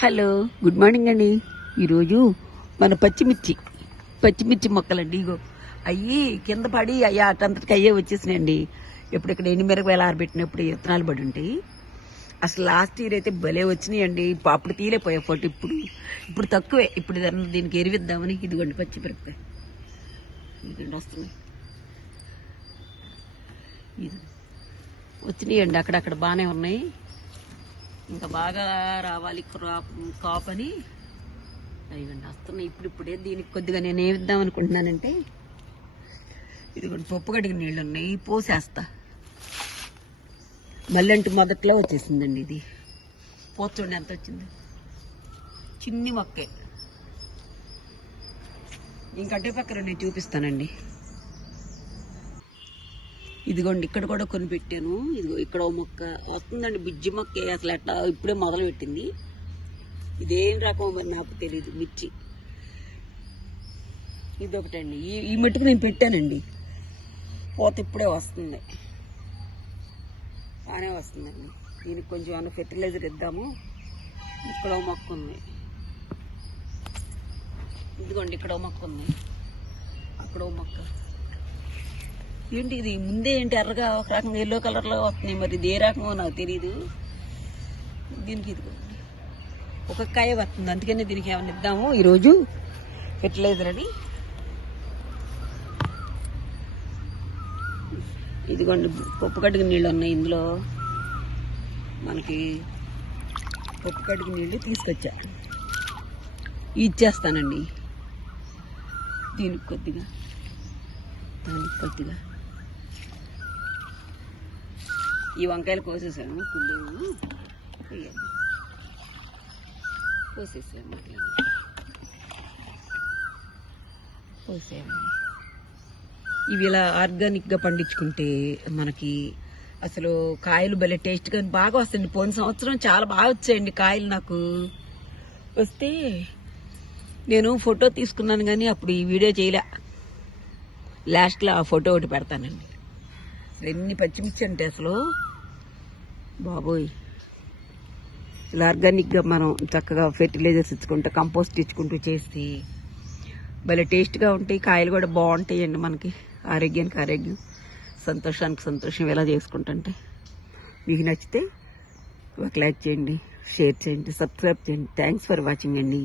Hello, good morning అండి. ఈరోజు మన పచ్చిమిర్చి మొక్కలండి. ఇగో అయ్యి కింద పడి అయ్యా అటంతటికి అయ్యే వచ్చేసినాయండి. ఎప్పుడిక్కడ ఎండుమిరపకాయలు ఆరబెట్టినప్పుడు విత్తనాలు పడి ఉంటాయి. అసలు లాస్ట్ ఇయర్ అయితే భలే వచ్చినాయండి. అప్పుడు తీలేపోయా ఫోటో. ఇప్పుడు తక్కువే. ఇప్పుడు దీనికి ఎరివిద్దామని ఇదిగోండి పచ్చిమిరపకాయ ఇదిగోండి వస్తున్నాయి. వచ్చినాయండి, అక్కడక్కడ బాగానే ఉన్నాయి. ఇంకా బాగా రావాలి కాప్ అని అయ్యండి వస్తున్నాయి. ఇప్పుడే దీనికి కొద్దిగా నేను ఏమిద్దాం అనుకుంటున్నానంటే ఇదిగోండి పప్పు కడిగిన నీళ్ళు ఉన్నాయి, పోసేస్తా. మళ్ళంటి మొదట్లో వచ్చేసిందండి. ఇది పోచండి ఎంత వచ్చింది, చిన్ని మొక్కే. ఇంకంటే పక్కన నేను చూపిస్తానండి. ఇదిగోండి ఇక్కడ కూడా కొని పెట్టాను. ఇదిగో ఇక్కడ మొక్క వస్తుందండి, బిజ్జి మొక్క. అసలు ఎట్లా ఇప్పుడే మొదలు పెట్టింది. ఇదేం రకం మరి నాకు తెలీదు. మిర్చి ఇదొకటండి. ఈ మట్టుకు నేను పెట్టానండి. పోత ఇప్పుడే వస్తుంది, బాగానే వస్తుందండి. దీనికి కొంచెం ఏమైనా ఫెర్టిలైజర్ ఇద్దాము. ఇక్కడ మొక్క ఉంది, ఇదిగోండి ఇక్కడ మొక్క ఉంది, అక్కడ మొక్క. ఏంటి ఇది ముందే ఏంటి ఎర్రగా ఒక రకంగా ఎల్లో కలర్లో వస్తున్నాయి. మరి ఇది ఏ రకమో నాకు తెలీదు. దీనికి ఇది ఒక కాయ వస్తుంది, అందుకని దీనికి ఏమైనా ఇద్దాము ఈరోజు ఫెర్టిలైజర్ అని. ఇదిగోండి పప్పు కడిగిన నీళ్ళు ఉన్నాయి ఇందులో. మనకి పప్పు కడిగిన నీళ్ళు తీసుకొచ్చా, ఇచ్చేస్తానండి. దీనికి కొద్దిగా, దానికి కొద్దిగా. ఈ వంకాయలు కోసేసాను, కుళ్ళు కోసేసాను, కోసేయండి. ఇవి ఇలా ఆర్గానిక్గా పండించుకుంటే మనకి అసలు కాయలు భలే టేస్ట్గా బాగా వస్తాయండి. పోయిన సంవత్సరం చాలా బాగా వచ్చాయండి కాయలు. నాకు వస్తే నేను ఫోటో తీసుకున్నాను కానీ అప్పుడు ఈ వీడియో చేయలే. లాస్ట్లో ఆ ఫోటో ఒకటి పెడతానండి. ఎన్ని పచ్చిమిర్చి అంటే అసలు బాబోయ్. ఇలా ఆర్గానిక్గా మనం చక్కగా ఫెర్టిలైజర్స్ ఇచ్చుకుంటూ, కంపోస్ట్ ఇచ్చుకుంటూ చేస్తే భలే టేస్ట్గా ఉంటాయి. కాయలు కూడా బాగుంటాయండి. మనకి ఆరోగ్యానికి ఆరోగ్యం, సంతోషానికి సంతోషం. ఎలా చేసుకుంటుంటే మీకు నచ్చితే ఒక లైక్ చేయండి, షేర్ చేయండి, సబ్స్క్రైబ్ చేయండి. థ్యాంక్స్ ఫర్ వాచింగ్ అండి.